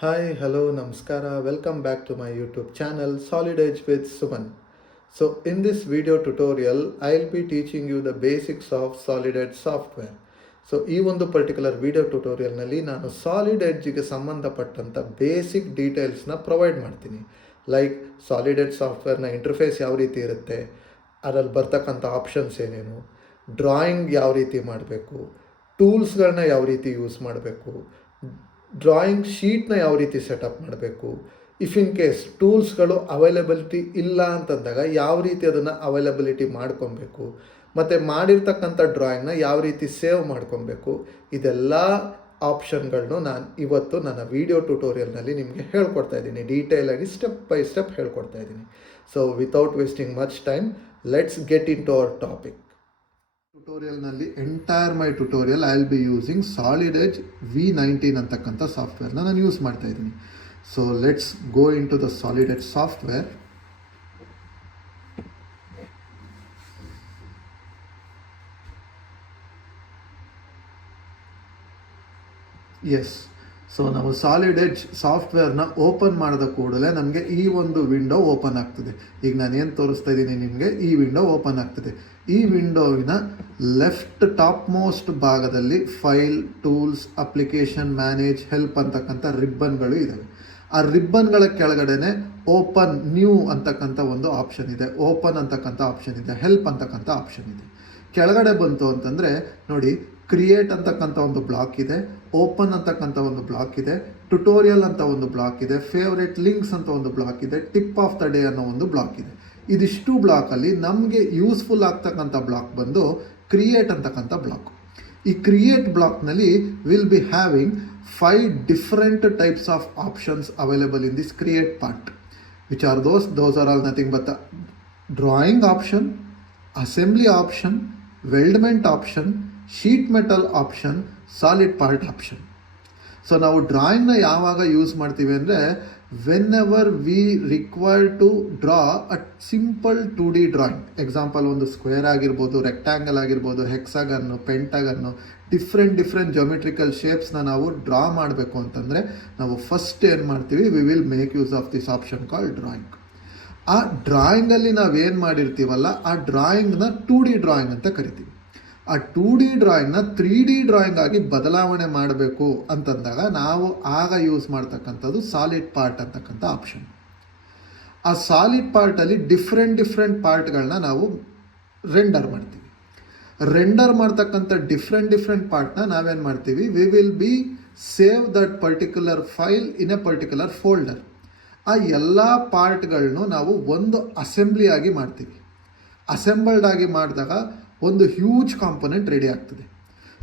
Hi, hello, namaskara. Welcome back to my YouTube channel Solid Edge with Suman. So in this video tutorial, I'll be teaching you the basics of Solid Edge software. So ಈ ಒಂದು particular video ಟ್ಯುಟೋರಿಯಲ್ನಲ್ಲಿ ನಾನು solid ಎಡ್ಜ್ಗೆ ಸಂಬಂಧಪಟ್ಟಂಥ basic ಡೀಟೇಲ್ಸ್ನ provide ಮಾಡ್ತೀನಿ. Like solid Edge ಸಾಫ್ಟ್ವೇರ್ನ interface ಯಾವ ರೀತಿ ಇರುತ್ತೆ, ಅದರಲ್ಲಿ ಬರ್ತಕ್ಕಂಥ ಆಪ್ಷನ್ಸ್ ಏನೇನು, ಡ್ರಾಯಿಂಗ್ ಯಾವ ರೀತಿ ಮಾಡಬೇಕು, ಟೂಲ್ಸ್ಗಳನ್ನ ಯಾವ ರೀತಿ ಯೂಸ್ ಮಾಡಬೇಕು, ಡ್ರಾಯಿಂಗ್ ಶೀಟ್ನ ಯಾವ ರೀತಿ ಸೆಟಪ್ ಮಾಡಬೇಕು, ಇಫ್ ಇನ್ ಕೇಸ್ ಟೂಲ್ಸ್ಗಳು ಅವೈಲಬಿಲಿಟಿ ಇಲ್ಲ ಅಂತಂದಾಗ ಯಾವ ರೀತಿ ಅದನ್ನು ಅವೈಲಬಿಲಿಟಿ ಮಾಡ್ಕೊಬೇಕು, ಮತ್ತು ಮಾಡಿರ್ತಕ್ಕಂಥ ಡ್ರಾಯಿಂಗ್ನ ಯಾವ ರೀತಿ ಸೇವ್ ಮಾಡ್ಕೊಬೇಕು, ಇದೆಲ್ಲ ಆಪ್ಷನ್ಗಳನ್ನು ನಾನು ಇವತ್ತು ನನ್ನ ವಿಡಿಯೋ ಟ್ಯುಟೋರಿಯಲ್ನಲ್ಲಿ ನಿಮಗೆ ಹೇಳ್ಕೊಡ್ತಾ ಇದ್ದೀನಿ. ಡೀಟೇಲಾಗಿ ಸ್ಟೆಪ್ ಬೈ ಸ್ಟೆಪ್ ಹೇಳ್ಕೊಡ್ತಾ ಇದ್ದೀನಿ. So without wasting much time, let's get into our topic. ಟ್ಯುಟೋರಿಯಲ್ನಲ್ಲಿ entire my tutorial I will be using Solid Edge V19 ಅಂತಕ್ಕಂಥ ಸಾಫ್ಟ್ವೇರ್ನ ನಾನು ಯೂಸ್ ಮಾಡ್ತಾ ಇದ್ದೀನಿ. So let's go into the Solid Edge software. Yes, so ನಾವು Solid Edge ಸಾಫ್ಟ್ವೇರ್ನ open ಮಾಡಿದ ಕೂಡಲೇ ನಮಗೆ ಈ ಒಂದು ವಿಂಡೋ ಓಪನ್ ಆಗ್ತದೆ. ಈಗ ನಾನೇನು ತೋರಿಸ್ತಾ ಇದ್ದೀನಿ ನಿಮಗೆ, ಈ ವಿಂಡೋ ಓಪನ್ ಆಗ್ತದೆ. ಈ ವಿಂಡೋವಿನ ಲೆಫ್ಟ್ ಟಾಪ್ ಮೋಸ್ಟ್ ಭಾಗದಲ್ಲಿ file, tools, application, manage, help ಅಂತಕ್ಕಂಥ ರಿಬ್ಬನ್ಗಳು ಇದ್ದಾವೆ. ಆ ರಿಬ್ಬನ್ಗಳ ಕೆಳಗಡೆನೆ ಓಪನ್ ನ್ಯೂ ಅಂತಕ್ಕಂಥ ಒಂದು ಆಪ್ಷನ್ ಇದೆ, ಓಪನ್ ಅಂತಕ್ಕಂಥ ಆಪ್ಷನ್ ಇದೆ, ಹೆಲ್ಪ್ ಅಂತಕ್ಕಂಥ ಆಪ್ಷನ್ ಇದೆ. ಕೆಳಗಡೆ ಬಂತು ಅಂತಂದರೆ ನೋಡಿ, ಕ್ರಿಯೇಟ್ ಅಂತಕ್ಕಂಥ ಒಂದು ಬ್ಲಾಕ್ ಇದೆ, ಓಪನ್ ಅಂತಕ್ಕಂಥ ಒಂದು ಬ್ಲಾಕ್ ಇದೆ, ಟ್ಯುಟೋರಿಯಲ್ ಅಂತ ಒಂದು ಬ್ಲಾಕ್ ಇದೆ, ಫೇವ್ರೇಟ್ ಲಿಂಕ್ಸ್ ಅಂತ ಒಂದು ಬ್ಲಾಕ್ ಇದೆ, ಟಿಪ್ ಆಫ್ ದ ಡೇ ಅನ್ನೋ ಒಂದು ಬ್ಲಾಕ್ ಇದೆ. ಇದಿಷ್ಟು ಬ್ಲಾಕಲ್ಲಿ ನಮಗೆ ಯೂಸ್ಫುಲ್ ಆಗ್ತಕ್ಕಂಥ ಬ್ಲಾಕ್ ಬಂದು ಕ್ರಿಯೇಟ್ ಅಂತಕ್ಕಂಥ ಬ್ಲಾಕ್. ಈ ಕ್ರಿಯೇಟ್ ಬ್ಲಾಕ್ನಲ್ಲಿ will be having 5 different types of options available in this create part, which are those are all nothing but drawing option, assembly option, weldment option, sheet metal option, solid part option. So ನಾವು ಡ್ರಾಯಿಂಗ್ನ ಯಾವಾಗ use ಮಾಡ್ತೀವಿ ಅಂದರೆ, whenever we require to draw a simple 2D drawing. Example, ಒಂದು square ಆಗಿರ್ಬೋದು, rectangle ಆಗಿರ್ಬೋದು, ಹೆಕ್ಸಾಗನ್ನು, ಪೆಂಟಾಗನ್ನು, different ಜೋಮೆಟ್ರಿಕಲ್ ಶೇಪ್ಸ್ನ ನಾವು ಡ್ರಾ ಮಾಡಬೇಕು ಅಂತಂದರೆ ನಾವು ಫಸ್ಟ್ ಏನು ಮಾಡ್ತೀವಿ, we will make use of this option call drawing. ಆ ಡ್ರಾಯಿಂಗಲ್ಲಿ ನಾವೇನು ಮಾಡಿರ್ತೀವಲ್ಲ, ಆ ಡ್ರಾಯಿಂಗ್ನ 2D ಡ್ರಾಯಿಂಗ್ ಅಂತ ಕರಿತೀವಿ. ಆ 2D ಡ್ರಾಯಿಂಗ್ನ 3D ಡ್ರಾಯಿಂಗ್ ಆಗಿ ಬದಲಾವಣೆ ಮಾಡಬೇಕು ಅಂತಂದಾಗ ನಾವು ಆಗ ಯೂಸ್ ಮಾಡ್ತಕ್ಕಂಥದ್ದು ಸಾಲಿಡ್ ಪಾರ್ಟ್ ಅಂತಕ್ಕಂಥ ಆಪ್ಷನ್. ಆ ಸಾಲಿಡ್ ಪಾರ್ಟಲ್ಲಿ ಡಿಫ್ರೆಂಟ್ ಪಾರ್ಟ್ಗಳನ್ನ ನಾವು ರೆಂಡರ್ ಮಾಡ್ತೀವಿ. ರೆಂಡರ್ ಮಾಡ್ತಕ್ಕಂಥ ಡಿಫ್ರೆಂಟ್ ಪಾರ್ಟ್ನ ನಾವೇನು ಮಾಡ್ತೀವಿ, we will be save that particular file in a particular folder. ಆ ಎಲ್ಲ ಪಾರ್ಟ್ಗಳನ್ನು ನಾವು ಒಂದು ಅಸೆಂಬ್ಲಿ ಆಗಿ ಮಾಡ್ತೀವಿ. ಅಸೆಂಬಲ್ಡ್ ಆಗಿ ಮಾಡಿದಾಗ ಒಂದು ಹ್ಯೂಜ್ ಕಾಂಪೊನೆಂಟ್ ರೆಡಿ ಆಗ್ತದೆ.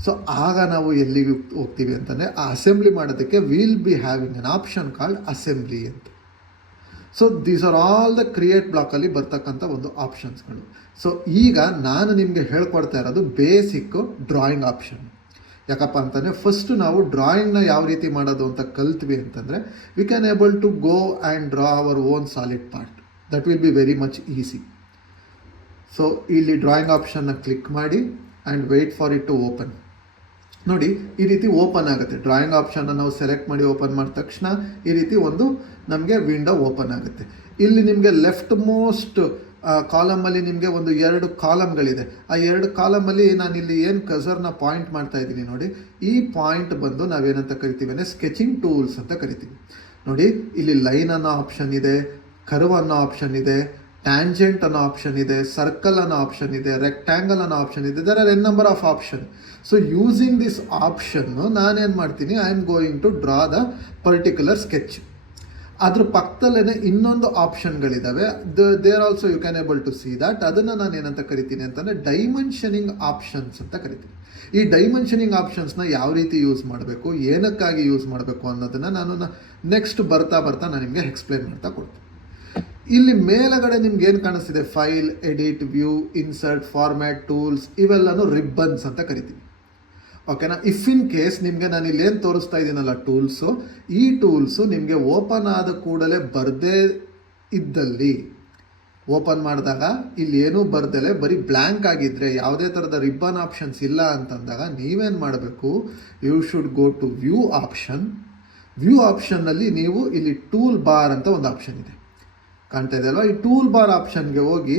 ಸೊ ಆಗ ನಾವು ಎಲ್ಲಿಗೆ ಹೋಗ್ತೀವಿ ಅಂತಂದರೆ, ಆ ಅಸೆಂಬ್ಲಿ ಮಾಡೋದಕ್ಕೆ will be having an option called assembly ಅಂತ. So these are all the create ಬ್ಲಾಕಲ್ಲಿ ಬರ್ತಕ್ಕಂಥ ಒಂದು ಆಪ್ಷನ್ಸ್ಗಳು. ಸೊ ಈಗ ನಾನು ನಿಮಗೆ ಹೇಳ್ಕೊಡ್ತಾ ಇರೋದು ಬೇಸಿಕ್ಕು ಡ್ರಾಯಿಂಗ್ ಆಪ್ಷನ್. ಯಾಕಪ್ಪ ಅಂತಂದರೆ, ಫಸ್ಟು ನಾವು ಡ್ರಾಯಿಂಗ್ನ ಯಾವ ರೀತಿ ಮಾಡೋದು ಅಂತ ಕಲ್ತ್ವಿ ಅಂತಂದರೆ, we can able to go and draw our own solid part. That will be very much easy. So ಇಲ್ಲಿ ಡ್ರಾಯಿಂಗ್ ಆಪ್ಷನ್ನ ಕ್ಲಿಕ್ ಮಾಡಿ and wait for it to open. ನೋಡಿ, ಈ ರೀತಿ ಓಪನ್ ಆಗುತ್ತೆ. ಡ್ರಾಯಿಂಗ್ ಆಪ್ಷನ್ನ ನಾವು ಸೆಲೆಕ್ಟ್ ಮಾಡಿ ಓಪನ್ ಮಾಡಿದ ತಕ್ಷಣ ಈ ರೀತಿ ಒಂದು ನಮಗೆ ವಿಂಡೋ ಓಪನ್ ಆಗುತ್ತೆ. ಇಲ್ಲಿ ನಿಮಗೆ ಲೆಫ್ಟ್ ಮೋಸ್ಟ್ ಕಾಲಮಲ್ಲಿ ನಿಮಗೆ ಒಂದು 2 ಕಾಲಮ್ಗಳಿದೆ. ಆ 2 ಕಾಲಮಲ್ಲಿ ನಾನು ಇಲ್ಲಿ ಏನು ಕಸರ್ನ ಪಾಯಿಂಟ್ ಮಾಡ್ತಾ ಇದ್ದೀನಿ ನೋಡಿ, ಈ ಪಾಯಿಂಟ್ ಬಂದು ನಾವೇನಂತ ಕರಿತೀವಿ ಅಂದರೆ ಸ್ಕೆಚಿಂಗ್ ಟೂಲ್ಸ್ ಅಂತ ಕರಿತೀವಿ. ನೋಡಿ, ಇಲ್ಲಿ ಲೈನ್ ಅನ್ನೋ ಆಪ್ಷನ್ ಇದೆ, ಕರ್ವ್ ಅನ್ನೋ ಆಪ್ಷನ್ ಇದೆ, ಟ್ಯಾಂಜೆಂಟ್ ಅನ್ನೋ ಆಪ್ಷನ್ ಇದೆ, ಸರ್ಕಲ್ ಅನ್ನೋ ಆಪ್ಷನ್ ಇದೆ, ರೆಕ್ಟ್ಯಾಂಗಲ್ ಅನ್ನೋ ಆಪ್ಷನ್ ಇದೆ. There are N number of option. So using this ಆಪ್ಷನ್ನು ನಾನೇನು ಮಾಡ್ತೀನಿ, I am going to draw the particular sketch. ಅದ್ರ ಪಕ್ಕದಲ್ಲೇ ಇನ್ನೊಂದು ಆಪ್ಷನ್ಗಳಿದ್ದಾವೆ. There also you can able to see that. ಅದನ್ನು ನಾನು ಏನಂತ ಕರಿತೀನಿ ಅಂತಂದರೆ ಡೈಮೆನ್ಷನಿಂಗ್ ಆಪ್ಷನ್ಸ್ ಅಂತ ಕರಿತೀನಿ. ಈ ಡೈಮೆನ್ಷನಿಂಗ್ ಆಪ್ಷನ್ಸ್ನ ಯಾವ ರೀತಿ ಯೂಸ್ ಮಾಡಬೇಕು, ಏನಕ್ಕಾಗಿ ಯೂಸ್ ಮಾಡಬೇಕು ಅನ್ನೋದನ್ನು ನಾನು ನೆಕ್ಸ್ಟ್ ಬರ್ತಾ ನಾನು ನಿಮಗೆ ಎಕ್ಸ್ಪ್ಲೇನ್ ಮಾಡ್ತಾ ಕೊಡ್ತೀನಿ. ಇಲ್ಲಿ ಮೇಲಗಡೆ ನಿಮ್ಗೆ ಏನು ಕಾಣಿಸ್ತಿದೆ, file, edit, view, insert, format, tools, ಇವೆಲ್ಲನೂ ರಿಬ್ಬನ್ಸ್ ಅಂತ ಕರಿತೀವಿ. ಓಕೆನಾ. ಇಫ್ ಇನ್ ಕೇಸ್ ನಿಮಗೆ ನಾನು ಇಲ್ಲಿ ಏನು ತೋರಿಸ್ತಾ ಇದ್ದೀನಲ್ಲ ಟೂಲ್ಸು, ಈ ಟೂಲ್ಸು ನಿಮಗೆ ಓಪನ್ ಆದ ಕೂಡಲೇ ಬರದೇ ಇದ್ದಲ್ಲಿ, ಓಪನ್ ಮಾಡಿದಾಗ ಇಲ್ಲಿ ಏನೂ ಬರ್ದಲೆ ಬರೀ ಬ್ಲ್ಯಾಂಕ್ ಆಗಿದ್ದರೆ, ಯಾವುದೇ ಥರದ ರಿಬ್ಬನ್ ಆಪ್ಷನ್ಸ್ ಇಲ್ಲ ಅಂತಂದಾಗ ನೀವೇನು ಮಾಡಬೇಕು, you should go to view option, view ಆಪ್ಷನ್ನಲ್ಲಿ ನೀವು ಇಲ್ಲಿ ಟೂಲ್ ಬಾರ್ ಅಂತ ಒಂದು ಆಪ್ಷನ್ ಇದೆ, ಕಾಣ್ತಾ ಇದೆ ಅಲ್ವಾ? ಈ ಟೂಲ್ ಬಾರ್ ಆಪ್ಷನ್ಗೆ ಹೋಗಿ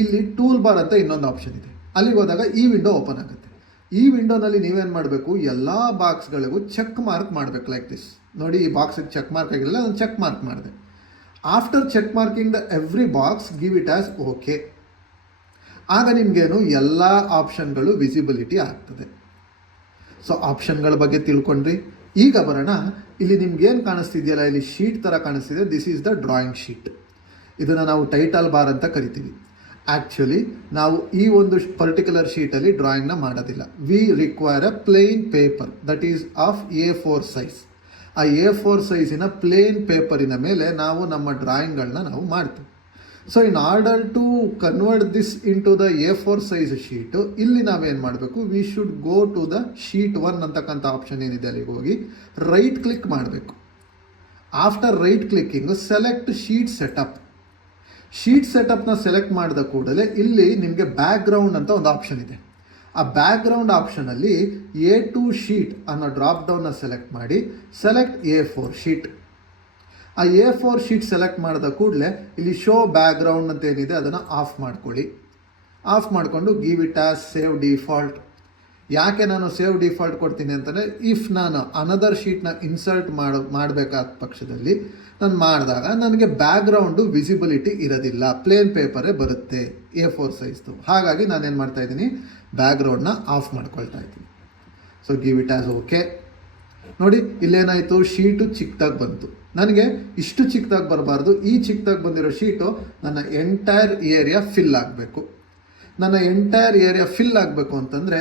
ಇಲ್ಲಿ ಟೂಲ್ ಬಾರ್ ಅಂತ ಇನ್ನೊಂದು ಆಪ್ಷನ್ ಇದೆ, ಅಲ್ಲಿಗೆ ಹೋದಾಗ ಈ ವಿಂಡೋ ಓಪನ್ ಆಗುತ್ತೆ. ಈ ವಿಂಡೋನಲ್ಲಿ ನೀವೇನು ಮಾಡಬೇಕು, ಎಲ್ಲ ಬಾಕ್ಸ್ಗಳಿಗೂ ಚೆಕ್ ಮಾರ್ಕ್ ಮಾಡಬೇಕು, ಲೈಕ್ ದಿಸ್. ನೋಡಿ, ಈ ಬಾಕ್ಸಿಗೆ ಚೆಕ್ ಮಾರ್ಕ್ ಆಗಿರಲಿಲ್ಲ, ನಾನು ಚೆಕ್ ಮಾರ್ಕ್ ಮಾಡಿದೆ. After check marking the every box give it as okay. ಆಗ ನಿಮಗೇನು ಎಲ್ಲ ಆಪ್ಷನ್ಗಳು ವಿಸಿಬಿಲಿಟಿ ಆಗ್ತದೆ. ಸೊ ಆಪ್ಷನ್ಗಳ ಬಗ್ಗೆ ತಿಳ್ಕೊಂಡ್ರಿ. ಈಗ ಬರೋಣ, ಇಲ್ಲಿ ನಿಮ್ಗೇನು ಕಾಣಿಸ್ತಿದೆಯಲ್ಲ, ಇಲ್ಲಿ ಶೀಟ್ ಥರ ಕಾಣಿಸ್ತಿದೆ, this is the drawing sheet. ಇದನ್ನು ನಾವು ಟೈಟಲ್ ಬಾರ್ ಅಂತ ಕರಿತೀವಿ. ಆ್ಯಕ್ಚುಲಿ ನಾವು ಈ ಒಂದು ಪರ್ಟಿಕ್ಯುಲರ್ ಶೀಟಲ್ಲಿ ಡ್ರಾಯಿಂಗ್ನ ಮಾಡೋದಿಲ್ಲ. We require a plain paper that is of A4 size. ಆ A4 ಸೈಜಿನ ಪ್ಲೇನ್ ಪೇಪರಿನ ಮೇಲೆ ನಾವು ನಮ್ಮ ಡ್ರಾಯಿಂಗ್ಗಳನ್ನ ನಾವು ಮಾಡ್ತೀವಿ. So in order to convert this into the A4 size sheet, ಇಲ್ಲಿ ನಾವೇನು ಮಾಡಬೇಕು, we should go to the sheet 1 ಅಂತಕ್ಕಂಥ ಆಪ್ಷನ್ ಏನಿದೆ, ಅಲ್ಲಿಗೆ ಹೋಗಿ ರೈಟ್ ಕ್ಲಿಕ್ ಮಾಡಬೇಕು. After right clicking select sheet setup. Sheet ಸೆಟಪ್ನ ಸೆಲೆಕ್ಟ್ ಮಾಡಿದ ಕೂಡಲೇ ಇಲ್ಲಿ ನಿಮಗೆ ಬ್ಯಾಕ್ಗ್ರೌಂಡ್ ಅಂತ ಒಂದು ಆಪ್ಷನ್ ಇದೆ. ಆ ಬ್ಯಾಕ್ಗ್ರೌಂಡ್ ಆಪ್ಷನಲ್ಲಿ A2 ಶೀಟ್ ಅನ್ನೋ ಡ್ರಾಪ್ ಡೌನ್ನ ಸೆಲೆಕ್ಟ್ ಮಾಡಿ ಸೆಲೆಕ್ಟ್ A4 ಶೀಟ್. ಆ A4 ಶೀಟ್ ಸೆಲೆಕ್ಟ್ ಮಾಡಿದ ಕೂಡಲೇ ಇಲ್ಲಿ ಶೋ ಬ್ಯಾಕ್ಗ್ರೌಂಡ್ ಅಂತ ಏನಿದೆ ಅದನ್ನು ಆಫ್ ಮಾಡ್ಕೊಳ್ಳಿ. ಆಫ್ ಮಾಡಿಕೊಂಡು give it as save default. ಯಾಕೆ ನಾನು ಸೇವ್ ಡಿಫಾಲ್ಟ್ ಕೊಡ್ತೀನಿ ಅಂತಂದರೆ, ಇಫ್ ನಾನು ಅನದರ್ ಶೀಟ್ನ ಇನ್ಸರ್ಟ್ ಮಾಡಬೇಕಾದ ಪಕ್ಷದಲ್ಲಿ ನಾನು ಮಾಡಿದಾಗ ನನಗೆ ಬ್ಯಾಕ್ಗ್ರೌಂಡು ವಿಸಿಬಿಲಿಟಿ ಇರೋದಿಲ್ಲ, ಪ್ಲೇನ್ ಪೇಪರೇ ಬರುತ್ತೆ A4 ಸೈಜ್ದು. ಹಾಗಾಗಿ ನಾನೇನು ಮಾಡ್ತಾಯಿದ್ದೀನಿ, ಬ್ಯಾಕ್ಗ್ರೌಂಡ್ನ ಆಫ್ ಮಾಡ್ಕೊಳ್ತಾ ಇದ್ದೀನಿ. So give it as okay. ನೋಡಿ, ಇಲ್ಲೇನಾಯಿತು, ಶೀಟು ಚಿಕ್ಕದಾಗಿ ಬಂತು. ನನಗೆ ಇಷ್ಟು ಚಿಕ್ಕದಾಗಿ ಬರಬಾರ್ದು. ಈ ಚಿಕ್ಕದಾಗಿ ಬಂದಿರೋ ಶೀಟು ನನ್ನ ಎಂಟೈರ್ ಏರಿಯಾ ಫಿಲ್ ಆಗಬೇಕು. ನನ್ನ ಎಂಟೈರ್ ಏರಿಯಾ ಫಿಲ್ ಆಗಬೇಕು ಅಂತಂದರೆ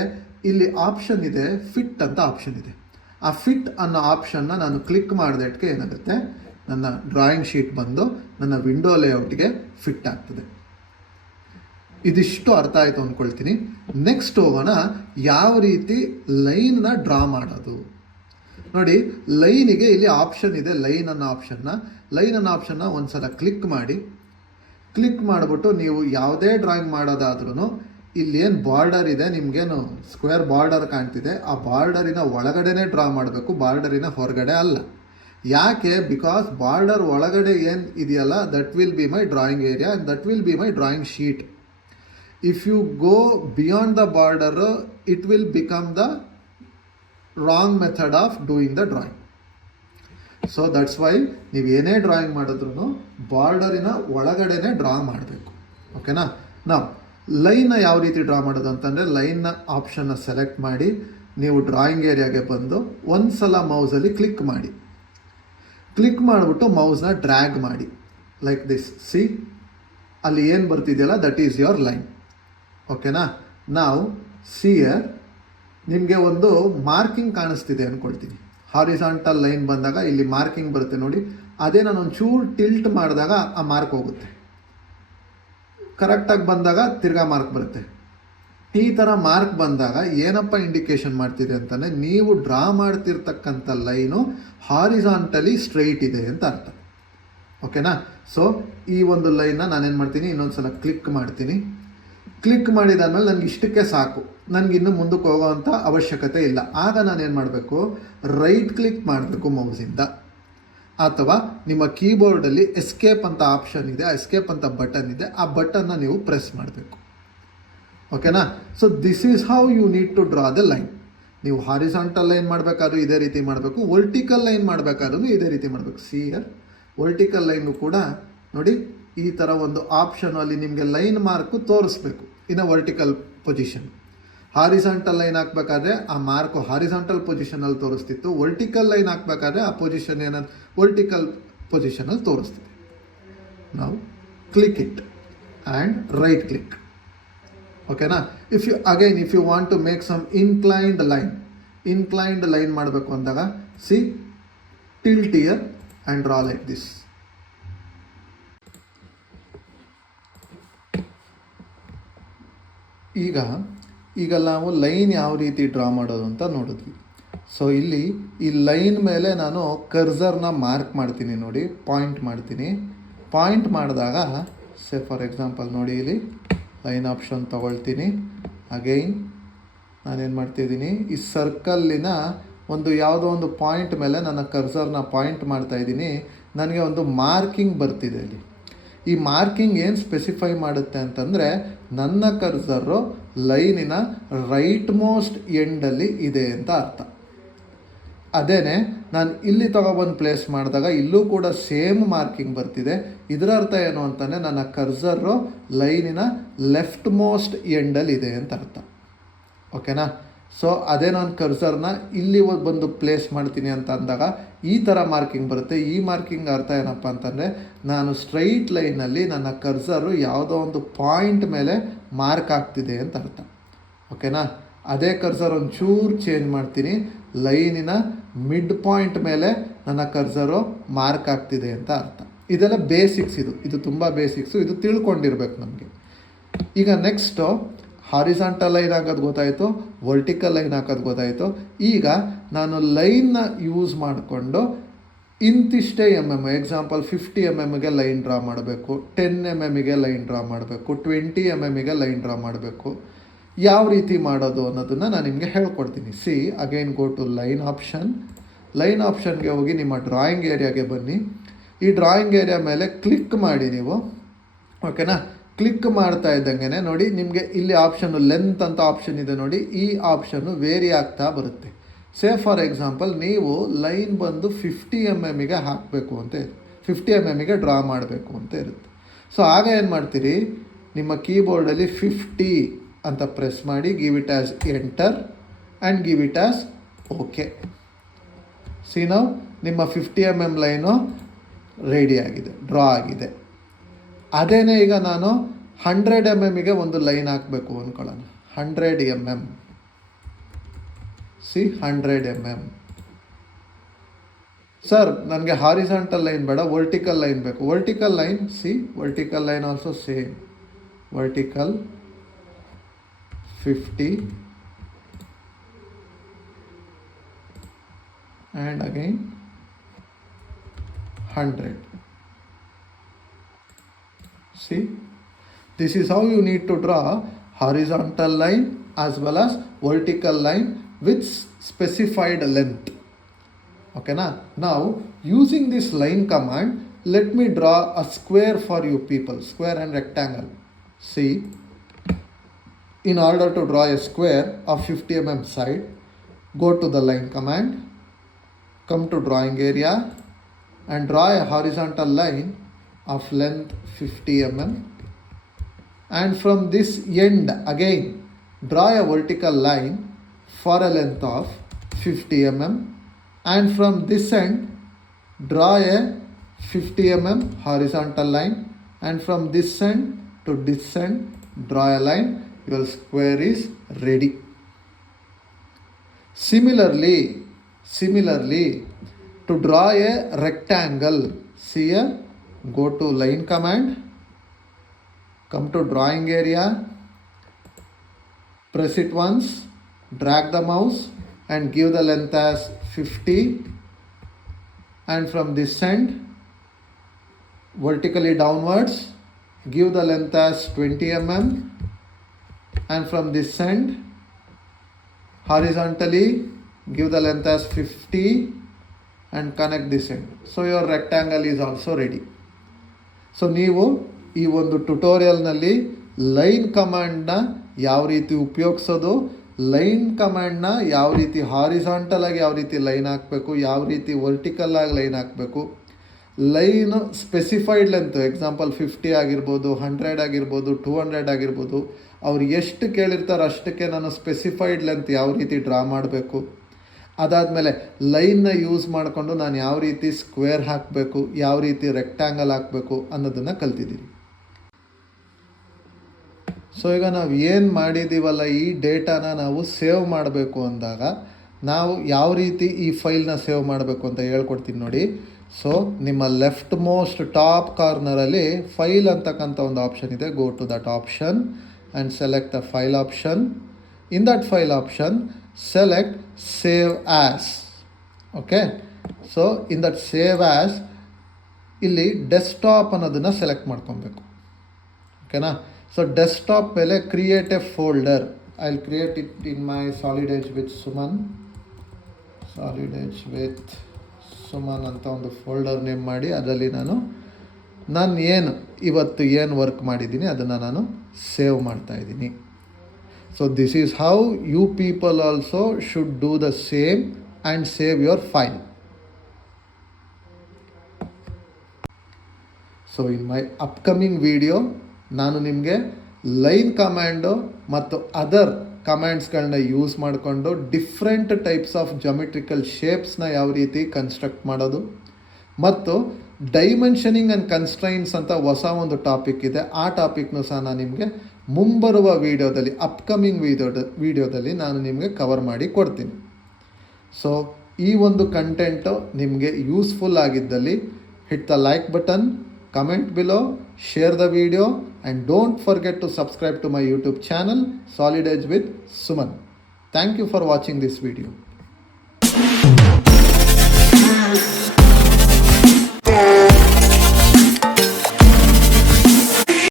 ಇಲ್ಲಿ ಆಪ್ಷನ್ ಇದೆ, ಫಿಟ್ ಅಂತ ಆಪ್ಷನ್ ಇದೆ. ಆ ಫಿಟ್ ಅನ್ನೋ ಆಪ್ಷನ್ನ ನಾನು ಕ್ಲಿಕ್ ಮಾಡಿದಕ್ಕೆ ಏನಾಗುತ್ತೆ, ನನ್ನ ಡ್ರಾಯಿಂಗ್ ಶೀಟ್ ಬಂದು ನನ್ನ ವಿಂಡೋ ಲೇಔಟ್ಗೆ ಫಿಟ್ ಆಗ್ತದೆ. ಇದಿಷ್ಟು ಅರ್ಥ ಆಯಿತು ಅಂದ್ಕೊಳ್ತೀನಿ. ನೆಕ್ಸ್ಟ್ ಹೋಗೋಣ, ಯಾವ ರೀತಿ ಲೈನ್ನ ಡ್ರಾ ಮಾಡೋದು. ನೋಡಿ, ಲೈನಿಗೆ ಇಲ್ಲಿ ಆಪ್ಷನ್ ಇದೆ, ಲೈನ್ ಅನ್ನೋ ಆಪ್ಷನ್ನ ಒಂದು ಸಲ ಕ್ಲಿಕ್ ಮಾಡಿ. ಕ್ಲಿಕ್ ಮಾಡಿಬಿಟ್ಟು ನೀವು ಯಾವುದೇ ಡ್ರಾಯಿಂಗ್ ಮಾಡೋದಾದ್ರೂ ಇಲ್ಲೇನು ಬಾರ್ಡರ್ ಇದೆ, ನಿಮಗೇನು ಸ್ಕ್ವೇರ್ ಬಾರ್ಡರ್ ಕಾಣ್ತಿದೆ, ಆ ಬಾರ್ಡರಿನ ಒಳಗಡೆನೇ ಡ್ರಾ ಮಾಡಬೇಕು, ಬಾರ್ಡರಿನ ಹೊರಗಡೆ ಅಲ್ಲ. ಯಾಕೆ? ಬಿಕಾಸ್ ಬಾರ್ಡರ್ ಒಳಗಡೆ ಏನು ಇದೆಯಲ್ಲ, that will be my drawing area and that will be my drawing sheet. If you go beyond the border, it will become the wrong method of doing the drawing. So that's why ನೀವು ಏನೇ drawing ಮಾಡಿದ್ರೂ ಬಾರ್ಡರಿನ ಒಳಗಡೆನೇ draw ಮಾಡಬೇಕು. ಓಕೆನಾ? ನಾವು ಲೈನ್ನ ಯಾವ ರೀತಿ draw ಮಾಡೋದು ಅಂತಂದರೆ, ಲೈನ್ನ ಆಪ್ಷನ್ನ ಸೆಲೆಕ್ಟ್ ಮಾಡಿ ನೀವು ಡ್ರಾಯಿಂಗ್ ಏರಿಯಾಗೆ ಬಂದು ಒಂದು ಸಲ ಮೌಸಲ್ಲಿ ಕ್ಲಿಕ್ ಮಾಡಿ. ಕ್ಲಿಕ್ ಮಾಡಿಬಿಟ್ಟು ಮೌಸ್ನ ಡ್ರ್ಯಾಗ್ ಮಾಡಿ, ಲೈಕ್ ದಿಸ್. ಸಿ, ಅಲ್ಲಿ ಏನು ಬರ್ತಿದೆಯಲ್ಲ, ದಟ್ ಈಸ್ ಯುವರ್ ಲೈನ್. ಓಕೆನಾ? ನಾವು ಸಿಯರ್ ನಿಮಗೆ ಒಂದು ಮಾರ್ಕಿಂಗ್ ಕಾಣಿಸ್ತಿದೆ ಅಂದ್ಕೊಳ್ತೀನಿ. ಹಾರಿಸಾಂಟಲ್ ಲೈನ್ ಬಂದಾಗ ಇಲ್ಲಿ ಮಾರ್ಕಿಂಗ್ ಬರುತ್ತೆ ನೋಡಿ, ಅದೇ ನಾನು ಒಂಚೂರು ಟಿಲ್ಟ್ ಮಾಡಿದಾಗ ಆ ಮಾರ್ಕ್ ಹೋಗುತ್ತೆ. ಕರೆಕ್ಟಾಗಿ ಬಂದಾಗ ತಿರ್ಗಾ ಮಾರ್ಕ್ ಬರುತ್ತೆ. ಈ ಥರ ಮಾರ್ಕ್ ಬಂದಾಗ ಏನಪ್ಪ ಇಂಡಿಕೇಶನ್ ಮಾಡ್ತಿದೆ ಅಂತಂದರೆ, ನೀವು ಡ್ರಾ ಮಾಡ್ತಿರ್ತಕ್ಕಂಥ ಲೈನು ಹಾರಿಸಾಂಟಲಿ ಸ್ಟ್ರೈಟ್ ಇದೆ ಅಂತ ಅರ್ಥ. ಓಕೆನಾ? ಸೊ ಈ ಒಂದು ಲೈನ್ನ ನಾನೇನು ಮಾಡ್ತೀನಿ, ಇನ್ನೊಂದು ಸಲ ಕ್ಲಿಕ್ ಮಾಡ್ತೀನಿ. ಕ್ಲಿಕ್ ಮಾಡಿದಾದ್ಮೇಲೆ ನನಗೆ ಇಷ್ಟಕ್ಕೆ ಸಾಕು, ನನಗಿನ್ನೂ ಮುಂದಕ್ಕೆ ಹೋಗೋವಂಥ ಅವಶ್ಯಕತೆ ಇಲ್ಲ. ಆಗ ನಾನೇನು ಮಾಡಬೇಕು, ರೈಟ್ ಕ್ಲಿಕ್ ಮಾಡಬೇಕು ಮೌಸಿಂದ, ಅಥವಾ ನಿಮ್ಮ ಕೀಬೋರ್ಡಲ್ಲಿ ಎಸ್ಕೇಪ್ ಅಂತ ಆಪ್ಷನ್ ಇದೆ, ಎಸ್ಕೇಪ್ ಅಂತ ಬಟನ್ ಇದೆ, ಆ ಬಟನ್ನ ನೀವು ಪ್ರೆಸ್ ಮಾಡಬೇಕು. ಓಕೆನಾ? So this is how you need to draw the line. ನೀವು ಹಾರಿಸಾಂಟಲ್ ಲೈನ್ ಮಾಡಬೇಕಾದ್ರೂ ಇದೇ ರೀತಿ ಮಾಡಬೇಕು, ವರ್ಟಿಕಲ್ ಲೈನ್ ಮಾಡಬೇಕಾದ್ರೂ ಇದೇ ರೀತಿ ಮಾಡಬೇಕು. ಸಿಯರ್ ವರ್ಟಿಕಲ್ ಲೈನು ಕೂಡ ನೋಡಿ, ಈ ಥರ ಒಂದು ಆಪ್ಷನ್ ಅಲ್ಲಿ ನಿಮಗೆ ಲೈನ್ ಮಾರ್ಕು ತೋರಿಸ್ಬೇಕು ಇನ್ನು ವರ್ಟಿಕಲ್ ಪೊಸಿಷನ್. ಹಾರಿಸಾಂಟಲ್ ಲೈನ್ ಹಾಕಬೇಕಾದ್ರೆ ಆ ಮಾರ್ಕು ಹಾರಿಸಾಂಟಲ್ ಪೊಸಿಷನಲ್ಲಿ ತೋರಿಸ್ತಿತ್ತು, ವರ್ಟಿಕಲ್ ಲೈನ್ ಹಾಕಬೇಕಾದ್ರೆ ಆ ಪೊಸಿಷನ್ ಏನಂತ ವರ್ಟಿಕಲ್ ಪೊಸಿಷನಲ್ಲಿ ತೋರಿಸ್ತಿದೆ. ನಾವು click it and right click. ಓಕೆನಾ? If you want to make some inclined line ಮಾಡಬೇಕು ಅಂದಾಗ, see, tilt here and draw like this. ಈಗ ನಾವು ಲೈನ್ ಯಾವ ರೀತಿ ಡ್ರಾ ಮಾಡೋದು ಅಂತ ನೋಡಿದ್ವಿ. ಸೊ ಇಲ್ಲಿ ಈ ಲೈನ್ ಮೇಲೆ ನಾನು ಕರ್ಸರ್ನ ಮಾರ್ಕ್ ಮಾಡ್ತೀನಿ ನೋಡಿ, ಪಾಯಿಂಟ್ ಮಾಡ್ತೀನಿ. ಪಾಯಿಂಟ್ ಮಾಡಿದಾಗ ಫಾರ್ ಎಕ್ಸಾಂಪಲ್ ನೋಡಿ, ಇಲ್ಲಿ ಲೈನ್ ಆಪ್ಷನ್ ತೊಗೊಳ್ತೀನಿ. ಅಗೈನ್ ನಾನೇನು ಮಾಡ್ತಿದ್ದೀನಿ, ಈ ಸರ್ಕಲ್ಲಿನ ಒಂದು ಯಾವುದೋ ಒಂದು ಪಾಯಿಂಟ್ ಮೇಲೆ ನನ್ನ ಕರ್ಸರ್ನ ಪಾಯಿಂಟ್ ಮಾಡ್ತಾ ಇದ್ದೀನಿ, ನನಗೆ ಒಂದು ಮಾರ್ಕಿಂಗ್ ಬರ್ತಿದೆ ಇಲ್ಲಿ. ಈ ಮಾರ್ಕಿಂಗ್ ಏನು ಸ್ಪೆಸಿಫೈ ಮಾಡುತ್ತೆ ಅಂತಂದರೆ ನನ್ನ ಕರ್ಸರು ಲೈನಿನ ರೈಟ್ ಮೋಸ್ಟ್ ಎಂಡಲ್ಲಿ ಇದೆ ಅಂತ ಅರ್ಥ. ಅದೇನೆ ನಾನು ಇಲ್ಲಿ ತಗೊಬಂದು ಪ್ಲೇಸ್ ಮಾಡಿದಾಗ ಇಲ್ಲೂ ಕೂಡ ಸೇಮ್ ಮಾರ್ಕಿಂಗ್ ಬರ್ತಿದೆ. ಇದರ ಅರ್ಥ ಏನು ಅಂತಂದರೆ ನನ್ನ ಕರ್ಸರು ಲೈನಿನ ಲೆಫ್ಟ್ ಮೋಸ್ಟ್ ಎಂಡಲ್ಲಿ ಇದೆ ಅಂತ ಅರ್ಥ. ಓಕೆನಾ? ಸೊ ಅದೇ ನಾನು ಕರ್ಸರ್ನ ಇಲ್ಲಿ ಬಂದು ಪ್ಲೇಸ್ ಮಾಡ್ತೀನಿ ಅಂತ ಅಂದಾಗ ಈ ಥರ ಮಾರ್ಕಿಂಗ್ ಬರುತ್ತೆ. ಈ ಮಾರ್ಕಿಂಗ್ ಅರ್ಥ ಏನಪ್ಪ ಅಂತಂದರೆ ನಾನು ಸ್ಟ್ರೈಟ್ ಲೈನಲ್ಲಿ ನನ್ನ ಕರ್ಸರು ಯಾವುದೋ ಒಂದು ಪಾಯಿಂಟ್ ಮೇಲೆ ಮಾರ್ಕ್ ಆಗ್ತಿದೆ ಅಂತ ಅರ್ಥ. ಓಕೆನಾ? ಅದೇ ಕರ್ಸರ್ ಒಂಚೂರು ಚೇಂಜ್ ಮಾಡ್ತೀನಿ, ಲೈನಿನ ಮಿಡ್ ಪಾಯಿಂಟ್ ಮೇಲೆ ನನ್ನ ಕರ್ಸರು ಮಾರ್ಕ್ ಆಗ್ತಿದೆ ಅಂತ ಅರ್ಥ. ಇದೆಲ್ಲ ಬೇಸಿಕ್ಸ್, ಇದು ತುಂಬ ಬೇಸಿಕ್ಸು, ಇದು ತಿಳ್ಕೊಂಡಿರ್ಬೇಕು ನಮಗೆ. ಈಗ ನೆಕ್ಸ್ಟು ಹಾರಿಸಾಂಟಲ್ ಲೈನ್ ಹಾಕೋದು ಗೊತ್ತಾಯಿತು, ವರ್ಟಿಕಲ್ ಲೈನ್ ಹಾಕೋದು ಗೊತ್ತಾಯಿತು. ಈಗ ನಾನು ಲೈನ್ನ ಯೂಸ್ ಮಾಡಿಕೊಂಡು ಇಂತಿಷ್ಟೇ ಎಕ್ಸಾಂಪಲ್ 50 mm ಲೈನ್ ಡ್ರಾ ಮಾಡಬೇಕು, 10 mm ಲೈನ್ ಡ್ರಾ ಮಾಡಬೇಕು, 20 mm ಲೈನ್ ಡ್ರಾ ಮಾಡಬೇಕು. ಯಾವ ರೀತಿ ಮಾಡೋದು ಅನ್ನೋದನ್ನು ನಾನು ನಿಮಗೆ ಹೇಳ್ಕೊಡ್ತೀನಿ. See again go to line ಆಪ್ಷನ್ಗೆ ಹೋಗಿ ನಿಮ್ಮ ಡ್ರಾಯಿಂಗ್ ಏರಿಯಾಗೆ ಬನ್ನಿ. ಈ ಡ್ರಾಯಿಂಗ್ ಏರಿಯಾ ಮೇಲೆ ಕ್ಲಿಕ್ ಮಾಡಿ ನೀವು. ಓಕೆನಾ? ಕ್ಲಿಕ್ ಮಾಡ್ತಾ ಇದ್ದಂಗೆ ನೋಡಿ ನಿಮಗೆ ಇಲ್ಲಿ ಆಪ್ಷನ್ನು ಲೆಂತ್ ಅಂತ ಆಪ್ಷನ್ ಇದೆ ನೋಡಿ, ಈ ಆಪ್ಷನ್ನು ವೇರಿ ಆಗ್ತಾ ಬರುತ್ತೆ. ಸೇ ಫಾರ್ ಎಕ್ಸಾಂಪಲ್ ನೀವು ಲೈನ್ ಬಂದು 50 mm ಹಾಕಬೇಕು ಅಂತ ಇರುತ್ತೆ, 50 mm ಡ್ರಾ ಮಾಡಬೇಕು ಅಂತ ಇರುತ್ತೆ. ಸೊ ಆಗ ಏನು ಮಾಡ್ತೀರಿ, ನಿಮ್ಮ ಕೀಬೋರ್ಡಲ್ಲಿ 50 ಅಂತ ಪ್ರೆಸ್ ಮಾಡಿ, give it as enter and give it as okay. C ನಾವು ನಿಮ್ಮ 50 mm ಲೈನು ರೆಡಿ ಆಗಿದೆ, ಡ್ರಾ ಆಗಿದೆ. ಅದೇನೇ ಈಗ ನಾನು 100 mm ಒಂದು ಲೈನ್ ಹಾಕಬೇಕು ಅಂದ್ಕೊಳ್ಳೋಣ. 100 mm, ಸಿ 100 mm. ಸರ್ ನನಗೆ ಹಾರಿಸಾಂಟಲ್ ಲೈನ್ ಬೇಡ, ವರ್ಟಿಕಲ್ ಲೈನ್ ಬೇಕು. Vertical line, C vertical line also same, vertical 50 and again 100. See, this is how you need to draw horizontal line as well as vertical line with specified length. Okay na? Now using this line command, let me draw a square for you people, square and rectangle. See, in order to draw a square of 50 mm side, go to the line command, come to drawing area and draw a horizontal line of length 50 mm, and from this end again draw a vertical line for a length of 50 mm, and from this end draw a 50 mm horizontal line, and from this end to this end draw a line. Your square is ready. Similarly to draw a rectangle, see here, go to line command, come to drawing area, press it once, drag the mouse and give the length as 50, and from this end vertically downwards give the length as 20 mm, and from this end horizontally give the length as 50 and connect this end. So your rectangle is also ready. So ನೀವು ಈ ಒಂದು ಟ್ಯುಟೋರಿಯಲ್ನಲ್ಲಿ line ಕಮಾಂಡ್ನ ಯಾವ ರೀತಿ ಉಪಯೋಗಿಸೋದು, line ಕಮಾಂಡ್ನ ಯಾವ ರೀತಿ horizontal ಆಗಿ ಯಾವ ರೀತಿ ಲೈನ್ ಹಾಕಬೇಕು, ಯಾವ ರೀತಿ ವರ್ಟಿಕಲ್ ಆಗಿ ಲೈನ್ ಹಾಕಬೇಕು, ಲೈನ್ ಸ್ಪೆಸಿಫೈಡ್ ಲೆಂತ್ ಎಕ್ಸಾಂಪಲ್ 50 ಆಗಿರ್ಬೋದು, 100 ಆಗಿರ್ಬೋದು, 200 ಆಗಿರ್ಬೋದು, ಅವ್ರು ಎಷ್ಟು ಕೇಳಿರ್ತಾರೆ ಅಷ್ಟಕ್ಕೆ ನಾನು ಸ್ಪೆಸಿಫೈಡ್ ಲೆಂತ್ ಯಾವ ರೀತಿ ಡ್ರಾ ಮಾಡಬೇಕು, ಅದಾದಮೇಲೆ ಲೈನ್ನ ಯೂಸ್ ಮಾಡಿಕೊಂಡು ನಾನು ಯಾವ ರೀತಿ ಸ್ಕ್ವೇರ್ ಹಾಕಬೇಕು, ಯಾವ ರೀತಿ ರೆಕ್ಟ್ಯಾಂಗಲ್ ಹಾಕಬೇಕು ಅನ್ನೋದನ್ನು ಕಲ್ತಿದ್ದೀರಿ. ಸೊ ಈಗ ನಾವು ಏನು ಮಾಡಿದ್ದೀವಲ್ಲ ಈ ಡೇಟಾನ ನಾವು ಸೇವ್ ಮಾಡಬೇಕು ಅಂದಾಗ ನಾವು ಯಾವ ರೀತಿ ಈ ಫೈಲ್ನ ಸೇವ್ ಮಾಡಬೇಕು ಅಂತ ಹೇಳ್ಕೊಡ್ತೀನಿ ನೋಡಿ. ಸೊ ನಿಮ್ಮ ಲೆಫ್ಟ್ ಮೋಸ್ಟ್ ಟಾಪ್ ಕಾರ್ನರಲ್ಲಿ ಫೈಲ್ ಅಂತಕ್ಕಂಥ ಒಂದು ಆಪ್ಷನ್ ಇದೆ. Go to that option and select the file option. In that file option select save as. Okay, so in that save as ಇಲ್ಲಿ ಡೆಸ್ಕ್ಟಾಪ್ ಅನ್ನೋದನ್ನು ಸೆಲೆಕ್ಟ್ ಮಾಡ್ಕೊಬೇಕು. ಓಕೆನಾ? ಸೊ ಡೆಸ್ಕ್ಟಾಪ್ ಮೇಲೆ create a folder. I will create it in my solid edge with Suman. Solid edge with Suman ಅಂತ ಒಂದು folder name ಮಾಡಿ ಅದರಲ್ಲಿ ನಾನು ಇವತ್ತು ಏನು ವರ್ಕ್ ಮಾಡಿದ್ದೀನಿ ಅದನ್ನು ನಾನು ಸೇವ್ ಮಾಡ್ತಾಯಿದ್ದೀನಿ. So this is how you people also should do the same and save your file. So in my upcoming video ನಾನು ನಿಮಗೆ ಲೈನ್ ಕಮ್ಯಾಂಡು ಮತ್ತು ಅದರ್ ಕಮ್ಯಾಂಡ್ಸ್ಗಳನ್ನ ಯೂಸ್ ಮಾಡಿಕೊಂಡು ಡಿಫ್ರೆಂಟ್ ಟೈಪ್ಸ್ ಆಫ್ ಜಾಮೆಟ್ರಿಕಲ್ ಶೇಪ್ಸ್ನ ಯಾವ ರೀತಿ ಕನ್ಸ್ಟ್ರಕ್ಟ್ ಮಾಡೋದು ಮತ್ತು ಡೈಮೆನ್ಷನಿಂಗ್ ಆ್ಯಂಡ್ ಕನ್ಸ್ಟ್ರೈನ್ಸ್ ಅಂತ ಹೊಸ ಒಂದು ಟಾಪಿಕ್ ಇದೆ. ಆ ಟಾಪಿಕ್ನು ಸಹ ನಾನು ನಿಮಗೆ ಮುಂಬರುವ ವೀಡಿಯೋದಲ್ಲಿ ಅಪ್ಕಮಿಂಗ್ ವೀಡಿಯೋದಲ್ಲಿ ನಾನು ನಿಮಗೆ ಕವರ್ ಮಾಡಿ ಕೊಡ್ತೀನಿ. ಸೊ ಈ ಒಂದು ಕಂಟೆಂಟು ನಿಮಗೆ ಯೂಸ್ಫುಲ್ ಆಗಿದ್ದಲ್ಲಿ hit the like button, comment below, share the video and don't forget to subscribe to my YouTube channel Solid Edge with Suman. Thank you for watching this video.